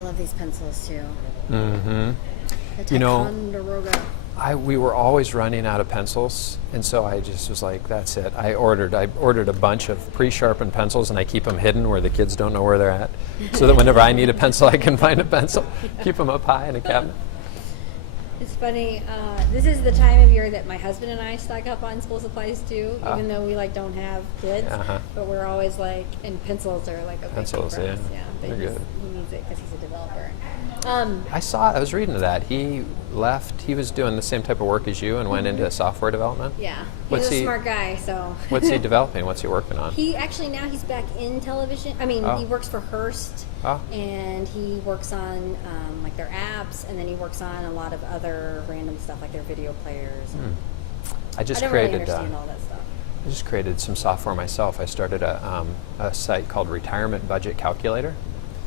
I love these pencils too. Mm-hmm. The You know, Ticonderoga. we were always running out of pencils, and so I just was like, that's it. I ordered a bunch of pre-sharpened pencils, and I keep them hidden where the kids don't know where they're at, so that whenever I need a pencil, I can find a pencil. Keep them up high in a cabinet. It's funny. This is the time of year that my husband and I stock up on school supplies too, even though we don't have kids. Uh-huh. But we're always and pencils are like a big Pencils, thing for yeah. us. Yeah, but They're good. he needs it because he's a developer. I was reading that. He was doing the same type of work as you and went into software development. Yeah, What's he's a he- smart guy. So What's he developing? What's he working on? He actually now he's back in television. I mean, Oh. he works for Hearst, Oh. and he works on like their apps, and then he works on a lot of other random stuff like their video players. I just I don't really created understand all that stuff. I just created some software myself. I started a site called Retirement Budget Calculator.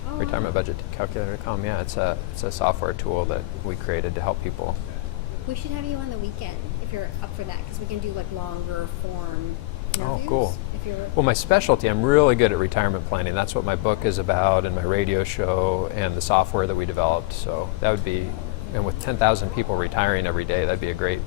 Oh. RetirementBudgetCalculator.com. Yeah, it's a software tool that we created to help people. We should have you on the weekend if you're up for that, because we can do like longer form Oh, interviews. cool. If you're Well, my specialty, I'm really good at retirement planning. That's what my book is about, and my radio show, and the software that we developed. So that would be, and with 10,000 people retiring every day, that'd be a great,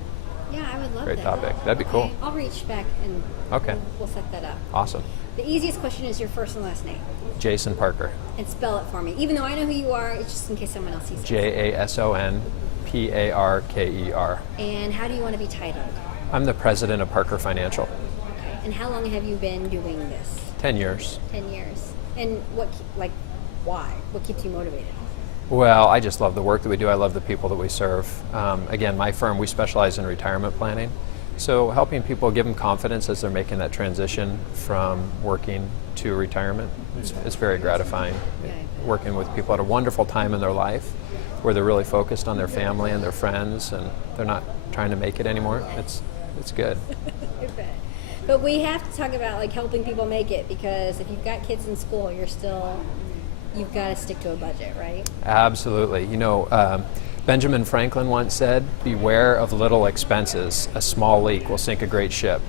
yeah, I would love great that. topic. That'd be cool. Okay, I'll reach back and Okay. we'll set that up. Awesome. The easiest question is your first and last name, Jason Parker. and spell it for me. Even though I know who you are, it's just in case someone else sees it. JASONPARKER. And how do you want to be titled? I'm the president of Parker Financial. Okay. And how long have you been doing this? 10 years. 10 years. And why? What keeps you motivated? Well, I just love the work that we do. I love the people that we serve. Again, my firm, we specialize in retirement planning. So helping people, give them confidence as they're making that transition from working to retirement. It's very gratifying. Working with people at a wonderful time in their life where they're really focused on their family and their friends, and they're not trying to make it anymore. It's good. I bet. But we have to talk about helping people make it, because if you've got kids in school, you've got to stick to a budget, right? Absolutely. Benjamin Franklin once said, beware of little expenses. A small leak will sink a great ship.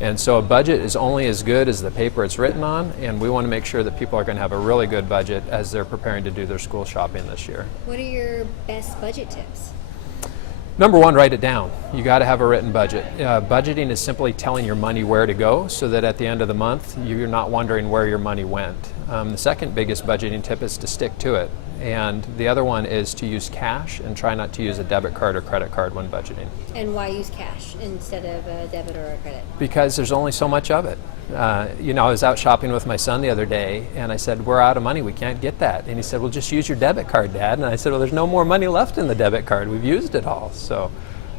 And so a budget is only as good as the paper it's written on, and we want to make sure that people are going to have a really good budget as they're preparing to do their school shopping this year. What are your best budget tips? Number one, write it down. You got to have a written budget. Budgeting is simply telling your money where to go so that at the end of the month, you're not wondering where your money went. The second biggest budgeting tip is to stick to it. And the other one is to use cash and try not to use a debit card or credit card when budgeting. And why use cash instead of a debit or a credit? Because there's only so much of it. I was out shopping with my son the other day, and I said, we're out of money, we can't get that. And he said, well, just use your debit card, Dad. And I said, well, there's no more money left in the debit card. We've used it all. So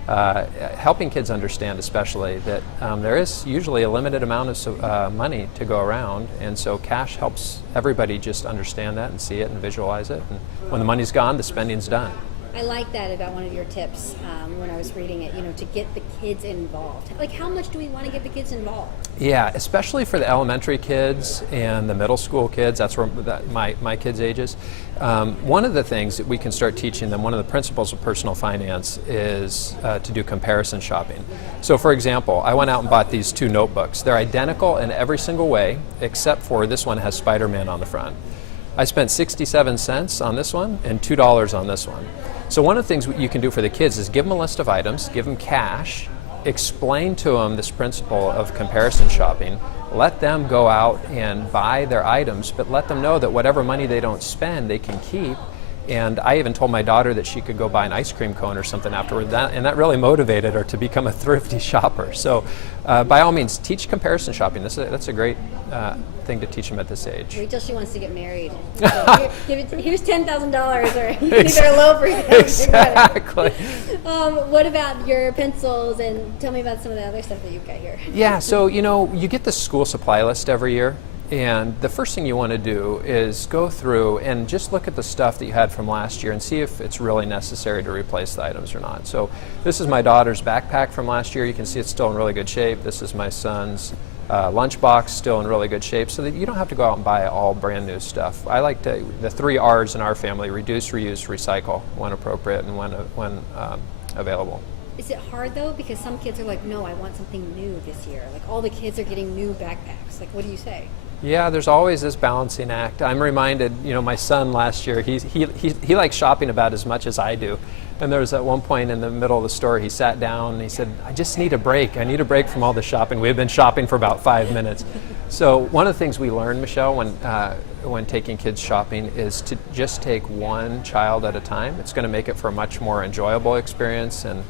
helping kids understand especially that there is usually a limited amount of money to go around, and so cash helps everybody just understand that and see it and visualize it. And when the money's gone, the spending's done. I like that about one of your tips when I was reading it, to get the kids involved. How much do we want to get the kids involved? Yeah, especially for the elementary kids and the middle school kids. That's where my kids' ages. One of the things that we can start teaching them, one of the principles of personal finance, is to do comparison shopping. So for example, I went out and bought these two notebooks. They're identical in every single way, except for this one has Spider-Man on the front. I spent 67 cents on this one and $2 on this one. So one of the things you can do for the kids is give them a list of items, give them cash, explain to them this principle of comparison shopping, let them go out and buy their items, but let them know that whatever money they don't spend, they can keep. And I even told my daughter that she could go buy an ice cream cone or something afterward, and that really motivated her to become a thrifty shopper. So by all means, teach comparison shopping. That's a great thing to teach them at this age. Wait till she wants to get married. So here's $10,000, or you can either low for you. Exactly. What about your pencils, and tell me about some of the other stuff that you've got here. Yeah, so you get the school supply list every year. And the first thing you want to do is go through and just look at the stuff that you had from last year and see if it's really necessary to replace the items or not. So this is my daughter's backpack from last year. You can see it's still in really good shape. This is my son's lunchbox, still in really good shape, so that you don't have to go out and buy all brand new stuff. I like the 3 R's in our family: reduce, reuse, recycle, when appropriate and when available. Is it hard though? Because some kids are like, no, I want something new this year. All the kids are getting new backpacks. What do you say? Yeah, there's always this balancing act. I'm reminded, my son last year, he likes shopping about as much as I do. And there was at one point in the middle of the store, he sat down and he said, I just need a break. I need a break from all the shopping. We've been shopping for about 5 minutes. So one of the things we learned, Michelle, when taking kids shopping is to just take one child at a time. It's going to make it for a much more enjoyable experience, and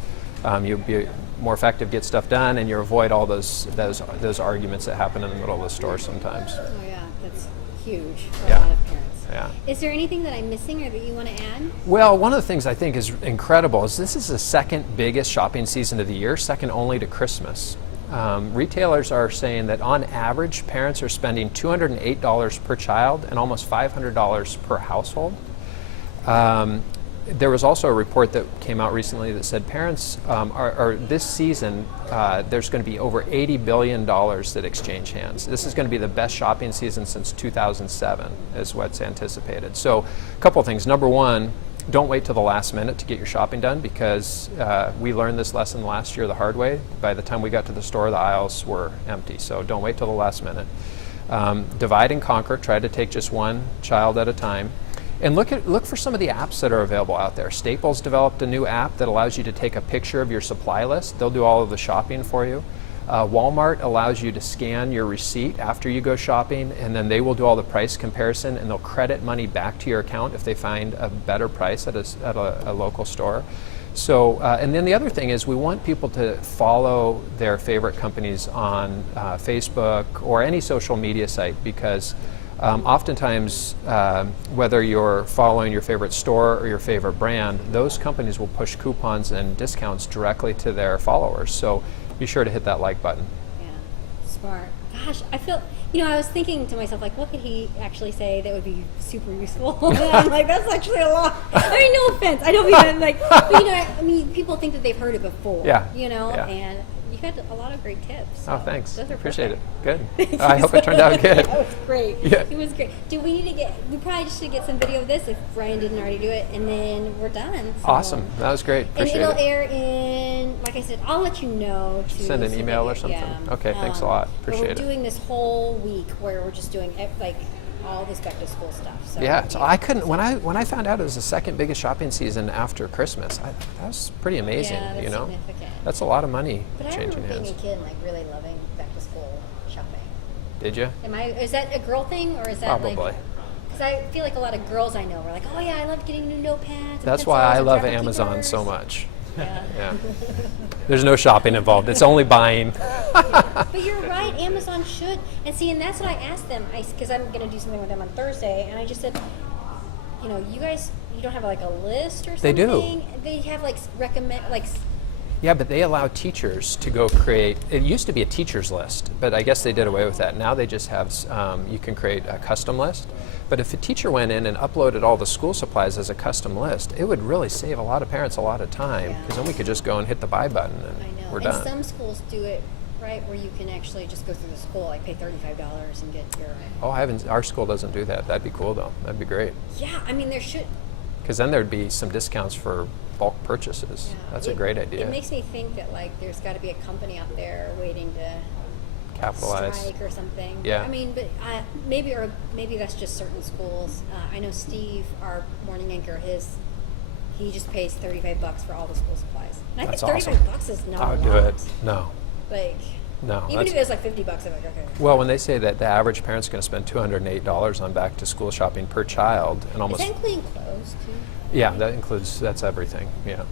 you'll be more effective, get stuff done, and you avoid all those arguments that happen in the middle of the store sometimes. Oh yeah, that's huge for Yeah. a lot of parents. Yeah. Is there anything that I'm missing or that you want to add? Well, one of the things I think is incredible is this is the second biggest shopping season of the year, second only to Christmas. Retailers are saying that on average, parents are spending $208 per child and almost $500 per household. There was also a report that came out recently that said parents are this season, there's going to be over $80 billion that exchange hands. This is going to be the best shopping season since 2007 is what's anticipated. So a couple of things. Number one, don't wait till the last minute to get your shopping done, because we learned this lesson last year the hard way. By the time we got to the store, the aisles were empty. So don't wait till the last minute. Divide and conquer. Try to take just one child at a time. And look for some of the apps that are available out there. Staples developed a new app that allows you to take a picture of your supply list. They'll do all of the shopping for you. Walmart allows you to scan your receipt after you go shopping, and then they will do all the price comparison, and they'll credit money back to your account if they find a better price at a local store. So, and then the other thing is we want people to follow their favorite companies on Facebook or any social media site, because oftentimes, whether you're following your favorite store or your favorite brand, those companies will push coupons and discounts directly to their followers. So be sure to hit that like button. Yeah, smart. Gosh, I feel, I was thinking to myself, like, what could he actually say that would be super useful? And I'm like, that's actually a lot. I mean, no offense. I don't mean that, like, but, people think that they've heard it before. Yeah. Yeah. And you had a lot of great tips. So Oh, thanks. Those are Appreciate perfect. it. Good. I hope it turned out good. That was great. Yeah. It was great. We probably should get some video of this if Brian didn't already do it, and then we're done. So. Awesome. That was great. And Appreciate it'll it. air in, like I said, I'll let you know. To Send an email or it, something? yeah. Okay, thanks a lot. But Appreciate it. We're doing this whole week where we're just doing like all this back to school stuff. So Yeah, so I couldn't, when I found out it was the second biggest shopping season after Christmas, that was pretty amazing, Yeah, that's significant. That's a lot of money But I changing remember being hands. a kid and like really loving back to school shopping. Did you? Is that a girl thing, or is that Probably. like? Because I feel like a lot of girls I know were like, oh yeah, I love getting new notepads. And That's why pencils I and love graphic Amazon keepers. so much. Yeah. Yeah. There's no shopping involved. It's only buying. But you're right, Amazon should. And see, and that's what I asked them, because I'm going to do something with them on Thursday, and I just said, you guys, you don't have like a list or They something? do. They have like recommend, like, Yeah, but they allow teachers to go create, it used to be a teacher's list, but I guess they did away with that. Now they just have, you can create a custom list. But if a teacher went in and uploaded all the school supplies as a custom list, it would really save a lot of parents a lot of time, Yeah. because then we could just go and hit the buy button and I know. we're And done. some schools do it, right, where you can actually just go through the school, like pay $35 and get your, Oh, our school doesn't do that. That'd be cool though. That'd be great. yeah, I mean, there should, Because then there'd be some discounts for bulk purchases. yeah. That's a great idea. It makes me think that like there's got to be a company out there waiting to Capitalize. strike or something. Yeah. I mean, but maybe that's just certain schools. I know Steve, our morning anchor, he just pays $35 for all the school supplies. And I That's think awesome. $35 is not I would a do lot. it. No. Like, No. even if it was like $50, I'm like, okay. Well, when they say that the average parent's going to spend $208 on back to school shopping per child, and Is almost that including clothes too? yeah, that's everything. Yeah.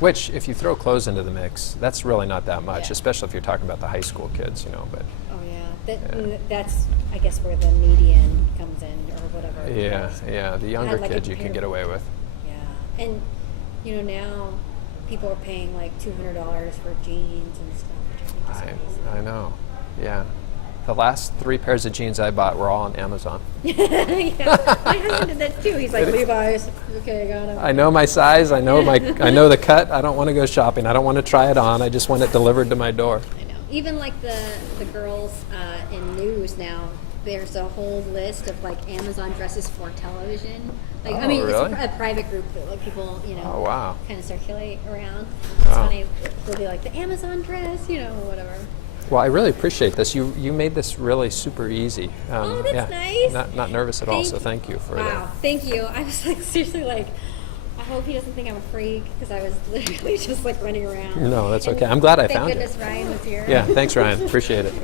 Which, if you throw clothes into the mix, that's really not that much, Yeah. especially if you're talking about the high school kids, But Oh yeah, Yeah. that's I guess where the median comes in or whatever. it yeah, is. yeah, the younger like a kids you can pair- get away with. Yeah, and now people are paying like $200 for jeans and stuff, which I think is I know. Yeah. The last 3 pairs of jeans I bought were all on Amazon. crazy. Yeah, my husband did that too. He's like, Levi's. Okay, I got him. I know my size. I know I know the cut. I don't want to go shopping. I don't want to try it on. I just want it delivered to my door. I know. Even like the girls in news now, there's a whole list of like Amazon dresses for television. Like, I Oh, mean, really? it's a private group that like people, Oh, wow. kind of circulate around. It's Wow. funny. They'll be like the Amazon dress, whatever. Well, I really appreciate this. You made this really super easy. Oh, that's nice. Not nervous at all. So thank you for that. Wow, thank you. I was like seriously like, I hope he doesn't think I'm a freak because I was literally just like running around. No, that's And okay. I'm glad I found Thank it. goodness Ryan was here. Yeah, thanks, Ryan. Appreciate it.